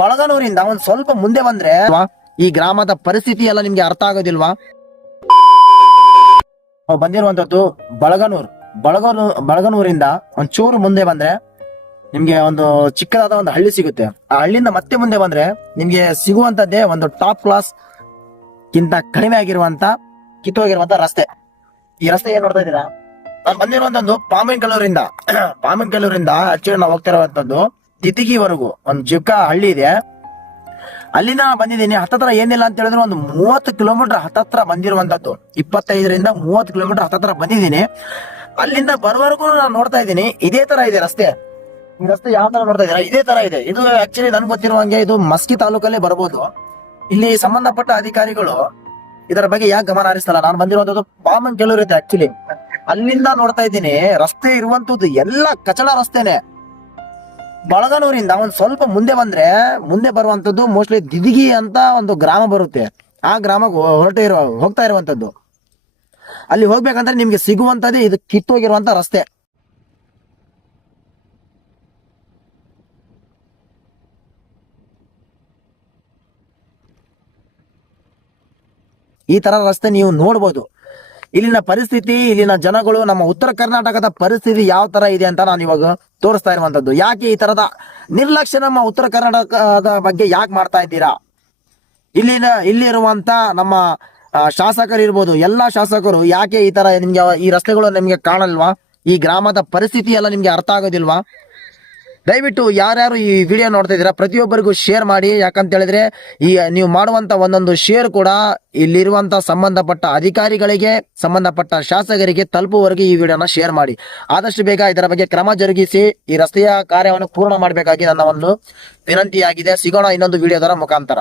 ಬಳಗನೂರಿಂದ ಒಂದ್ ಸ್ವಲ್ಪ ಮುಂದೆ ಬಂದ್ರೆ ಈ ಗ್ರಾಮದ ಪರಿಸ್ಥಿತಿ ಎಲ್ಲ ನಿಮ್ಗೆ ಅರ್ಥ ಆಗೋದಿಲ್ವಾ? ಬಂದಿರುವಂತದ್ದು ಬಳಗನೂರಿಂದ ಒಂಚೂರು ಮುಂದೆ ಬಂದ್ರೆ ನಿಮ್ಗೆ ಒಂದು ಚಿಕ್ಕದಾದ ಒಂದು ಹಳ್ಳಿ ಸಿಗುತ್ತೆ. ಆ ಹಳ್ಳಿಯಿಂದ ಮತ್ತೆ ಮುಂದೆ ಬಂದ್ರೆ ನಿಮ್ಗೆ ಸಿಗುವಂತದ್ದೇ ಒಂದು ಟಾಪ್ ಕ್ಲಾಸ್ ಗಿಂತ ಕಡಿಮೆ ಆಗಿರುವಂತ ಕಿತ್ತೋಗಿರುವಂತ ರಸ್ತೆ. ಈ ರಸ್ತೆ ಏನ್ ನೋಡ್ತಾ ಇದ್ದೀರಾ? ನಾನು ಬಂದಿರುವಂತದ್ದು ಪಾಮಿನ್ಕಲ್ಲೂರಿಂದ ಆಕ್ಚುಲಿ ನಾವು ಹೋಗ್ತಾ ಇರುವಂತದ್ದು ತಿತಿಗಿವರೆಗೂ ಒಂದು ಚಿಕ್ಕ ಹಳ್ಳಿ ಇದೆ. ಅಲ್ಲಿಂದ ನಾನು ಬಂದಿದ್ದೀನಿ. ಹತ್ತತ್ರ ಏನಿಲ್ಲ ಅಂತ ಹೇಳಿದ್ರೆ ಒಂದು 30 ಕಿಲೋಮೀಟರ್ ಹತ್ತತ್ರ ಬಂದಿರುವಂತದ್ದು. 25ರಿಂದ 30 ಕಿಲೋಮೀಟರ್ ಹತ್ತತ್ರ ಬಂದಿದ್ದೀನಿ. ಅಲ್ಲಿಂದ ಬರುವವರೆಗೂ ನಾನು ನೋಡ್ತಾ ಇದ್ದೀನಿ ಇದೇ ತರ ಇದೆ ರಸ್ತೆ. ಈ ರಸ್ತೆ ಯಾವ ತರ ನೋಡ್ತಾ ಇದ್ದೀರಾ? ಇದೇ ತರ ಇದೆ. ಇದು ಆಕ್ಚುಲಿ ನನ್ಗೆ ಗೊತ್ತಿರುವಂಗೆ ಇದು ಮಸ್ಕಿ ತಾಲೂಕಲ್ಲೇ ಬರಬಹುದು. ಇಲ್ಲಿ ಸಂಬಂಧಪಟ್ಟ ಅಧಿಕಾರಿಗಳು ಇದರ ಬಗ್ಗೆ ಯಾಕೆ ಗಮನ ಹರಿಸ್ತಲ್ಲ? ನಾನು ಬಂದಿರುವಂತದ್ದು ಪಾಮಿನ್ಕಲ್ಲೂರು ಇದೆ. ಆಕ್ಚುಲಿ ಅಲ್ಲಿಂದ ನೋಡ್ತಾ ಇದ್ದೀನಿ ರಸ್ತೆ ಇರುವಂತದ್ದು ಎಲ್ಲ ಕಚಡ ರಸ್ತೆನೆ. ಬಳಗನೂರಿಂದ ಒಂದ್ ಸ್ವಲ್ಪ ಮುಂದೆ ಬರುವಂತದ್ದು ಮೋಸ್ಟ್ಲಿ ದಿದಿಗಿ ಅಂತ ಒಂದು ಗ್ರಾಮ ಬರುತ್ತೆ. ಆ ಗ್ರಾಮಕ್ಕೆ ಹೋಗ್ತಾ ಇರುವಂತದ್ದು. ಅಲ್ಲಿ ಹೋಗ್ಬೇಕಂದ್ರೆ ನಿಮ್ಗೆ ಸಿಗುವಂತದ್ದೇ ಇದು ಕಿತ್ತೋಗಿರುವಂತ ರಸ್ತೆ. ಈ ತರ ರಸ್ತೆ ನೀವು ನೋಡ್ಬೋದು. ಇಲ್ಲಿನ ಪರಿಸ್ಥಿತಿ, ಇಲ್ಲಿನ ಜನಗಳು, ನಮ್ಮ ಉತ್ತರ ಕರ್ನಾಟಕದ ಪರಿಸ್ಥಿತಿ ಯಾವ ತರ ಇದೆ ಅಂತ ನಾನು ಇವಾಗ ತೋರಿಸ್ತಾ ಇರುವಂತದ್ದು. ಯಾಕೆ ಈ ತರದ ನಿರ್ಲಕ್ಷ್ಯ ನಮ್ಮ ಉತ್ತರ ಕರ್ನಾಟಕದ ಬಗ್ಗೆ ಯಾಕೆ ಮಾಡ್ತಾ ಇದ್ದೀರಾ? ಇಲ್ಲಿರುವಂತ ನಮ್ಮ ಶಾಸಕರು ಇರ್ಬೋದು, ಎಲ್ಲಾ ಶಾಸಕರು ಯಾಕೆ ಈ ತರ ನಿಮ್ಗೆ ಈ ರಸ್ತೆಗಳು ನಿಮ್ಗೆ ಕಾಣಲ್ವಾ? ಈ ಗ್ರಾಮದ ಪರಿಸ್ಥಿತಿ ಎಲ್ಲ ನಿಮ್ಗೆ ಅರ್ಥ ಆಗೋದಿಲ್ವಾ? ದಯವಿಟ್ಟು ಯಾರ್ಯಾರು ಈ ವಿಡಿಯೋ ನೋಡ್ತಾ ಇದ್ದೀರಾ ಪ್ರತಿಯೊಬ್ಬರಿಗೂ ಶೇರ್ ಮಾಡಿ. ಯಾಕಂತ ಹೇಳಿದ್ರೆ ಈ ನೀವು ಮಾಡುವಂತ ಒಂದೊಂದು ಶೇರ್ ಕೂಡ ಇಲ್ಲಿರುವಂತ ಸಂಬಂಧಪಟ್ಟ ಅಧಿಕಾರಿಗಳಿಗೆ, ಸಂಬಂಧಪಟ್ಟ ಶಾಸಕರಿಗೆ ತಲುಪುವವರೆಗೆ ಈ ವಿಡಿಯೋನ ಶೇರ್ ಮಾಡಿ. ಆದಷ್ಟು ಬೇಗ ಇದರ ಬಗ್ಗೆ ಕ್ರಮ ಜರುಗಿಸಿ ಈ ರಸ್ತೆಯ ಕಾರ್ಯವನ್ನು ಪೂರ್ಣ ಮಾಡಬೇಕಾಗಿ ನನ್ನ ಒಂದು ವಿನಂತಿಯಾಗಿದೆ. ಸಿಗೋಣ ಇನ್ನೊಂದು ವಿಡಿಯೋದರ ಮುಖಾಂತರ.